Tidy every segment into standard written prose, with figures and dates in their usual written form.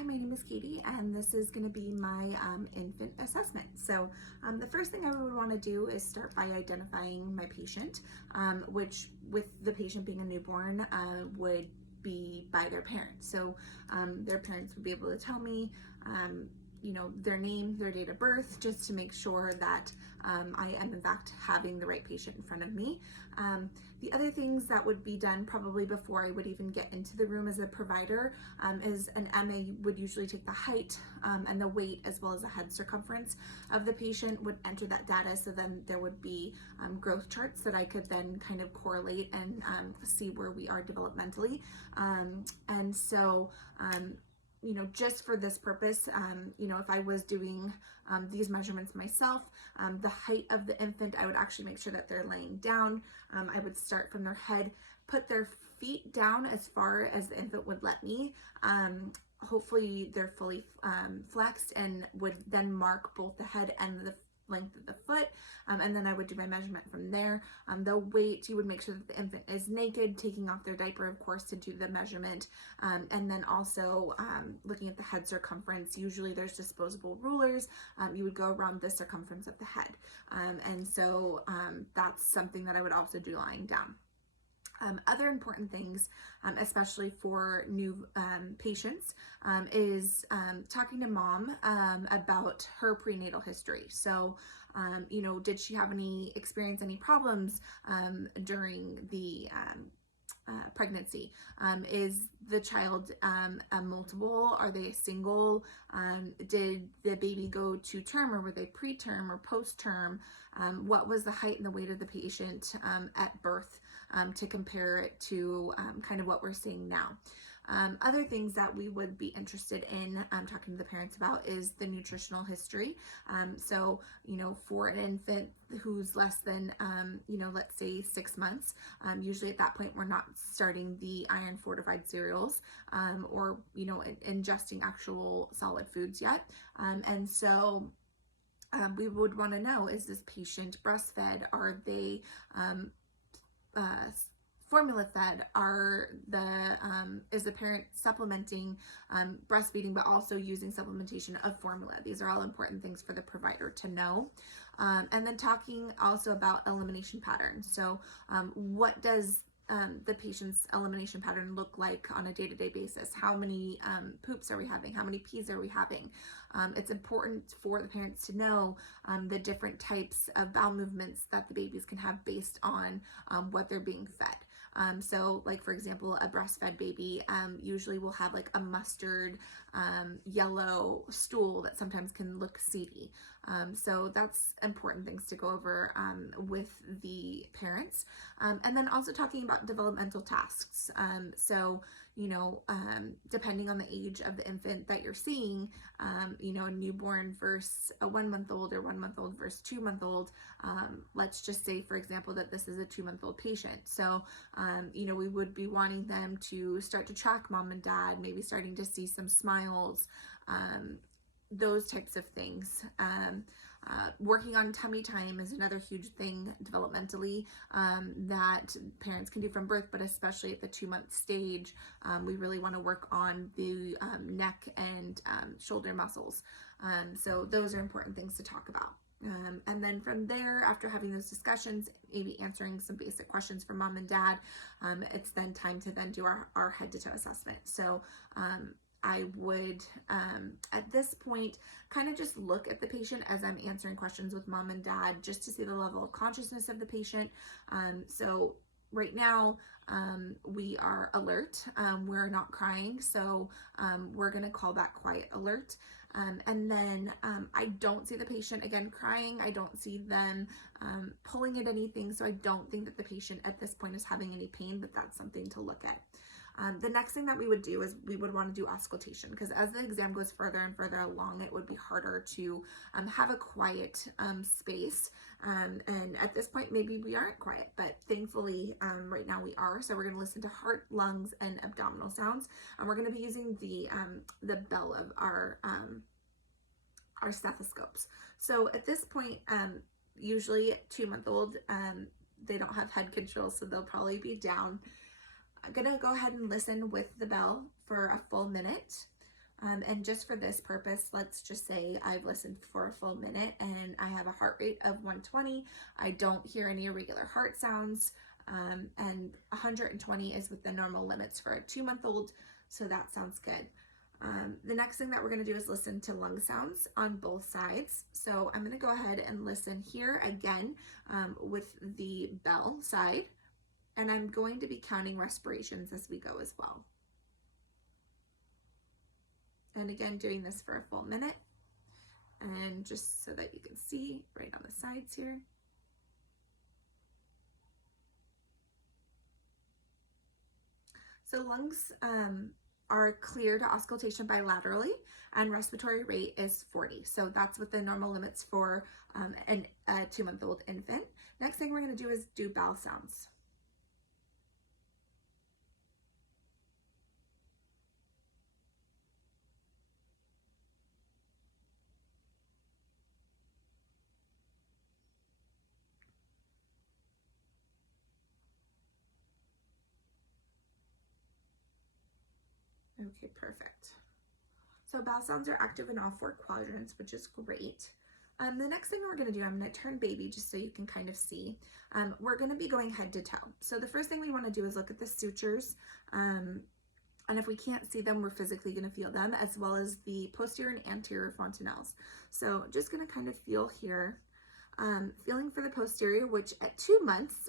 Hi, my name is Katie, and this is going to be my infant assessment. So the first thing I would want to do is start by identifying my patient, which with the patient being a newborn would be by their parents. So their parents would be able to tell me their name, their date of birth, just to make sure that I am in fact having the right patient in front of me. The other things that would be done probably before I would even get into the room as a provider is an MA would usually take the height and the weight as well as the head circumference of the patient, would enter that data, so then there would be growth charts that I could then kind of correlate and see where we are developmentally. And so just for this purpose, if I was doing these measurements myself, the height of the infant, I would actually make sure that they're laying down. I would start from their head, put their feet down as far as the infant would let me. Hopefully they're fully flexed, and would then mark both the head and the length of the foot, and then I would do my measurement from there. The weight, you would make sure that the infant is naked, taking off their diaper, of course, to do the measurement, and then also looking at the head circumference. Usually there's disposable rulers. You would go around the circumference of the head, and so that's something that I would also do lying down. Other important things, especially for new patients, is talking to mom about her prenatal history. So, did she have any problems during the pregnancy? Is the child a multiple? Are they single? Did the baby go to term, or were they preterm or post-term? What was the height and the weight of the patient at birth, to compare it to kind of what we're seeing now. Other things that we would be interested in talking to the parents about is the nutritional history. So, for an infant who's less than, let's say 6 months, usually at that point we're not starting the iron fortified cereals or, ingesting actual solid foods yet. And so we would want to know, is this patient breastfed? Are they formula fed? Is the parent supplementing breastfeeding, but also using supplementation of formula? These are all important things for the provider to know. And then talking also about elimination patterns. So what does the patient's elimination pattern look like on a day-to-day basis? How many poops are we having? How many pees are we having? It's important for the parents to know the different types of bowel movements that the babies can have based on what they're being fed. So like, for example, a breastfed baby usually will have like a mustard yellow stool that sometimes can look seedy. So that's important things to go over with the parents. And then also talking about developmental tasks. So, depending on the age of the infant that you're seeing, a newborn versus a 1 month old, or 1 month old versus 2 month old. Let's just say, for example, that this is a 2 month old patient. So, we would be wanting them to start to track mom and dad, maybe starting to see some smiles, those types of things. Working on tummy time is another huge thing developmentally that parents can do from birth, but especially at the 2 month stage, we really want to work on the neck and shoulder muscles. So those are important things to talk about. And then from there, after having those discussions, maybe answering some basic questions for mom and dad, it's then time to then do our head to toe assessment. So I would, at this point, kind of just look at the patient as I'm answering questions with mom and dad, just to see the level of consciousness of the patient. So right now, we are alert. We're not crying, so we're going to call that quiet alert. And then I don't see the patient, again, crying. I don't see them pulling at anything, so I don't think that the patient at this point is having any pain, but that's something to look at. The next thing that we would do is we would want to do auscultation, because as the exam goes further and further along, it would be harder to have a quiet space. And at this point, maybe we aren't quiet, but thankfully right now we are. So we're going to listen to heart, lungs, and abdominal sounds, and we're going to be using the bell of our stethoscopes. So at this point, usually 2 month old, they don't have head control, so they'll probably be down. I'm gonna go ahead and listen with the bell for a full minute. And just for this purpose, let's just say I've listened for a full minute and I have a heart rate of 120. I don't hear any irregular heart sounds. And 120 is with the normal limits for a 2-month-old. So that sounds good. The next thing that we're going to do is listen to lung sounds on both sides. So I'm going to go ahead and listen here again with the bell side. And I'm going to be counting respirations as we go as well. And again, doing this for a full minute. And just so that you can see right on the sides here. So lungs are clear to auscultation bilaterally, and respiratory rate is 40. So that's what the normal limits for a 2-month-old infant. Next thing we're going to do is do bowel sounds. Okay, perfect. So bowel sounds are active in all 4 quadrants, which is great. The next thing we're going to do, I'm going to turn baby just so you can kind of see. We're going to be going head to toe. So the first thing we want to do is look at the sutures. And if we can't see them, we're physically going to feel them, as well as the posterior and anterior fontanelles. So just going to kind of feel here. Feeling for the posterior, which at 2 months,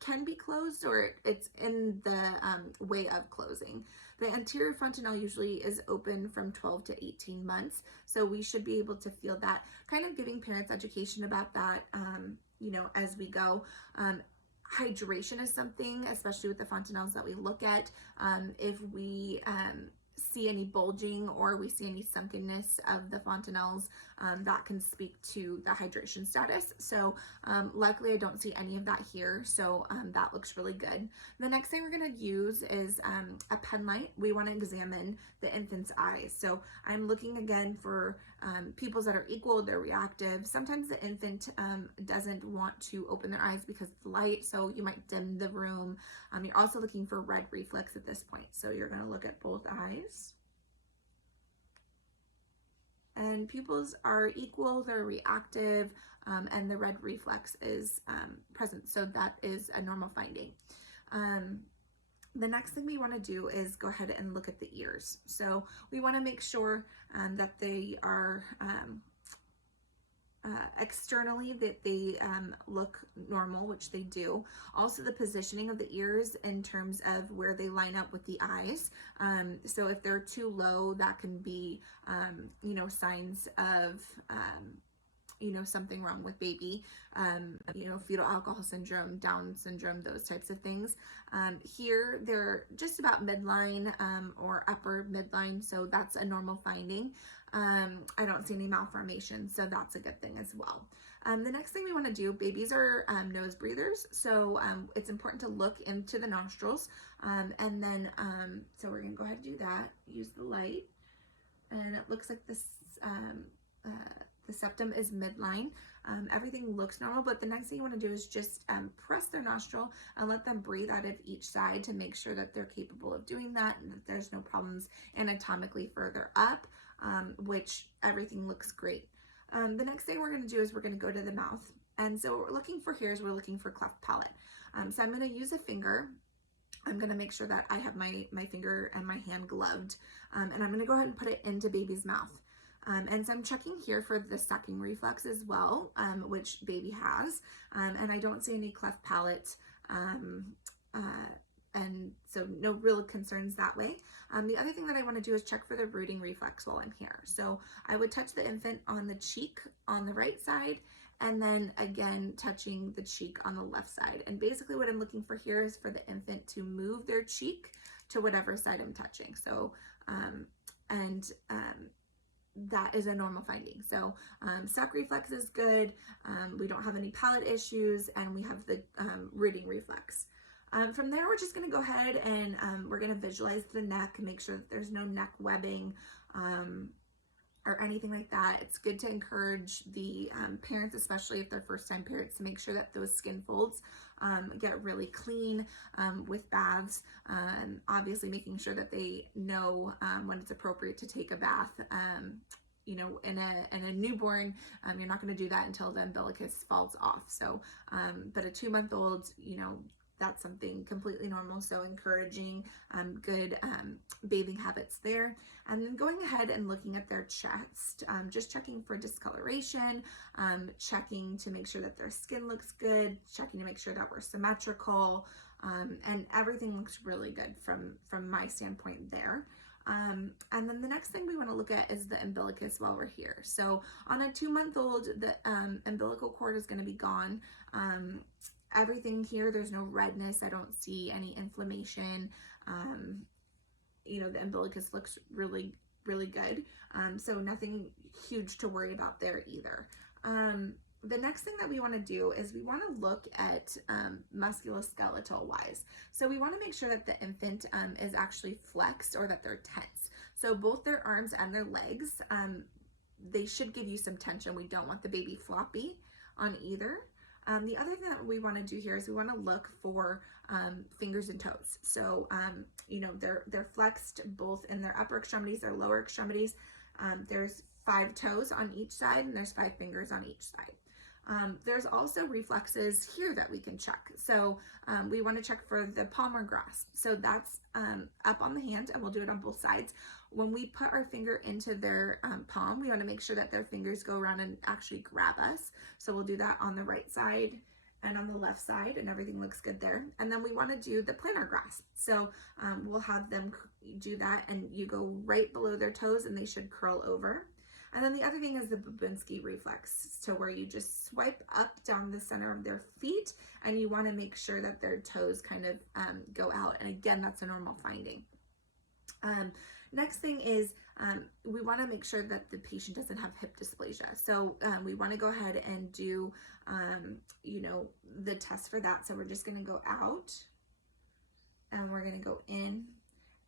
can be closed or it's in the way of closing. The anterior fontanelle usually is open from 12 to 18 months. So we should be able to feel that, kind of giving parents education about that, you know, as we go. Hydration is something, especially with the fontanelles, that we look at. If we see any bulging or we see any sunkenness of the fontanelles, that can speak to the hydration status. So luckily I don't see any of that here, so that looks really good. The next thing we're going to use is a pen light. We want to examine the infant's eyes. So I'm looking again for pupils that are equal, they're reactive. Sometimes the infant doesn't want to open their eyes because of the light, so you might dim the room. You're also looking for red reflex at this point. So you're going to look at both eyes. And pupils are equal, they're reactive, and the red reflex is present. So that is a normal finding. The next thing we want to do is go ahead and look at the ears. So we want to make sure that they are externally, that they look normal, which they do. Also the positioning of the ears in terms of where they line up with the eyes. So if they're too low, that can be, you know, signs of, you know, something wrong with baby, you know, fetal alcohol syndrome, Down syndrome, those types of things. Here, they're just about midline or upper midline, so that's a normal finding. I don't see any malformation, so that's a good thing as well. The next thing we want to do, babies are nose breathers, so it's important to look into the nostrils, and then, so we're going to go ahead and do that, use the light, and it looks like this, the septum is midline. Everything looks normal, but the next thing you want to do is just press their nostril and let them breathe out of each side to make sure that they're capable of doing that and that there's no problems anatomically further up, which everything looks great. The next thing we're going to do is we're going to go to the mouth. And so what we're looking for here is we're looking for cleft palate. So I'm going to use a finger. I'm going to make sure that I have my finger and my hand gloved, and I'm going to go ahead and put it into baby's mouth. And so I'm checking here for the sucking reflex as well, which baby has, and I don't see any cleft palate, and so no real concerns that way. The other thing that I want to do is check for the rooting reflex while I'm here. So I would touch the infant on the cheek on the right side, and then again touching the cheek on the left side. And basically what I'm looking for here is for the infant to move their cheek to whatever side I'm touching. So, that is a normal finding. So suck reflex is good. We don't have any palate issues, and we have the rooting reflex. From there, we're just going to go ahead and we're going to visualize the neck and make sure that there's no neck webbing or anything like that. It's good to encourage the parents, especially if they're first-time parents, to make sure that those skin folds get really clean with baths. Obviously making sure that they know when it's appropriate to take a bath. You know, in a newborn, you're not going to do that until the umbilicus falls off. So, but a 2-month-old, you know, that's something completely normal. So encouraging good bathing habits there. And then going ahead and looking at their chest, just checking for discoloration, checking to make sure that their skin looks good, checking to make sure that we're symmetrical, and everything looks really good from my standpoint there. And then the next thing we want to look at is the umbilicus while we're here. So on a 2-month-old, the umbilical cord is going to be gone. Everything here, there's no redness. I don't see any inflammation. You know, the umbilicus looks really, really good. So nothing huge to worry about there either. The next thing that we want to do is we want to look at musculoskeletal wise. So we want to make sure that the infant is actually flexed, or that they're tense. So both their arms and their legs, they should give you some tension. We don't want the baby floppy on either. The other thing that we want to do here is we want to look for fingers and toes. So, you know, they're flexed both in their upper extremities, their lower extremities. There's 5 toes on each side, and there's 5 fingers on each side. There's also reflexes here that we can check. So we want to check for the palmar grasp. So that's up on the hand, and we'll do it on both sides. When we put our finger into their palm, we want to make sure that their fingers go around and actually grab us. So we'll do that on the right side and on the left side, and everything looks good there. And then we want to do the plantar grasp. So we'll have them do that, and you go right below their toes, and they should curl over. And then the other thing is the Babinski reflex, so where you just swipe up down the center of their feet, and you want to make sure that their toes kind of go out. And again, that's a normal finding. Next thing is we want to make sure that the patient doesn't have hip dysplasia. So we want to go ahead and do, you know, the test for that. So we're just going to go out, and we're going to go in.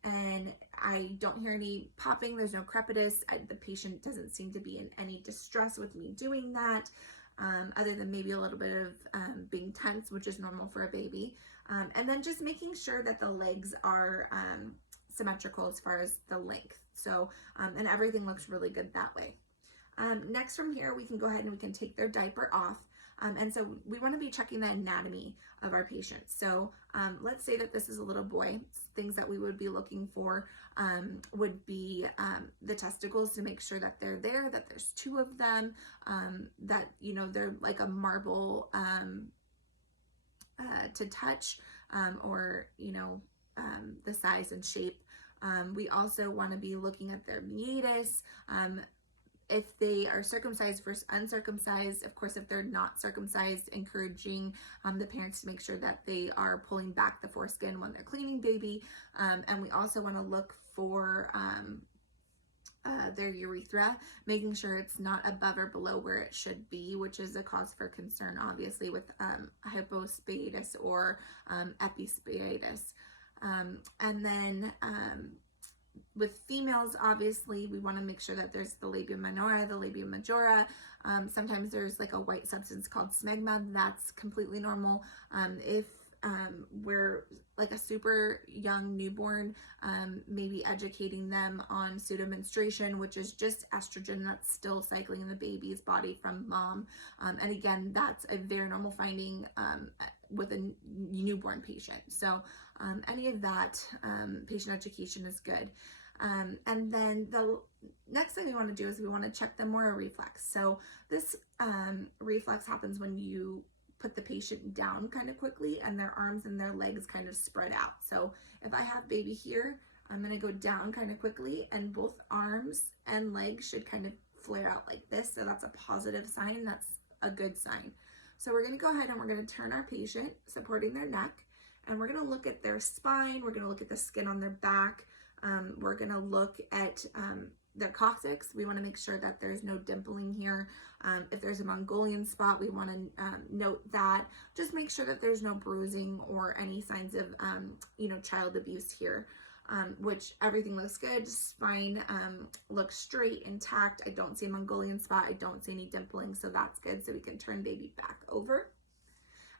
And I don't hear any popping. There's no crepitus. The patient doesn't seem to be in any distress with me doing that, other than maybe a little bit of being tense, which is normal for a baby. And then just making sure that the legs are symmetrical as far as the length. So, and everything looks really good that way. Next from here, we can go ahead and we can take their diaper off. And so we want to be checking the anatomy of our patients. So let's say that this is a little boy. Things that we would be looking for would be the testicles, to make sure that they're there, that there's 2 of them, that, you know, they're like a marble to touch, or, you know, the size and shape. We also want to be looking at their meatus. If they are circumcised versus uncircumcised, of course, if they're not circumcised, encouraging the parents to make sure that they are pulling back the foreskin when they're cleaning baby. And we also want to look for their urethra, making sure it's not above or below where it should be, which is a cause for concern, obviously, with hypospadias or epispadias. And then with females, obviously, we want to make sure that there's the labia minora, the labia majora. Sometimes there's like a white substance called smegma. That's completely normal. If we're like a super young newborn, maybe educating them on pseudomenstruation, which is just estrogen that's still cycling in the baby's body from mom. And again, that's a very normal finding with a newborn patient. So any of that patient education is good. And then the next thing we want to do is we want to check the Mora reflex. So this reflex happens when you put the patient down kind of quickly, and their arms and their legs kind of spread out. So if I have baby here, I'm going to go down kind of quickly, and both arms and legs should kind of flare out like this. So that's a positive sign. That's a good sign. So we're going to go ahead and we're going to turn our patient, supporting their neck, and we're going to look at their spine. We're going to look at the skin on their back. We're going to look at their coccyx. We want to make sure that there's no dimpling here. If there's a Mongolian spot, we want to note that. Just make sure that there's no bruising or any signs of, you know, child abuse here. which everything looks good. Spine looks straight, intact. I don't see a Mongolian spot. I don't see any dimpling, so that's good. So we can turn baby back over.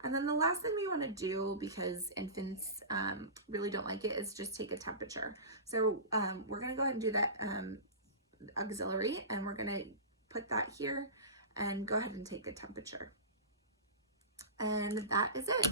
And then the last thing we want to do, because infants really don't like it, is just take a temperature. So we're going to go ahead and do that auxiliary, and we're going to put that here and go ahead and take a temperature. And that is it.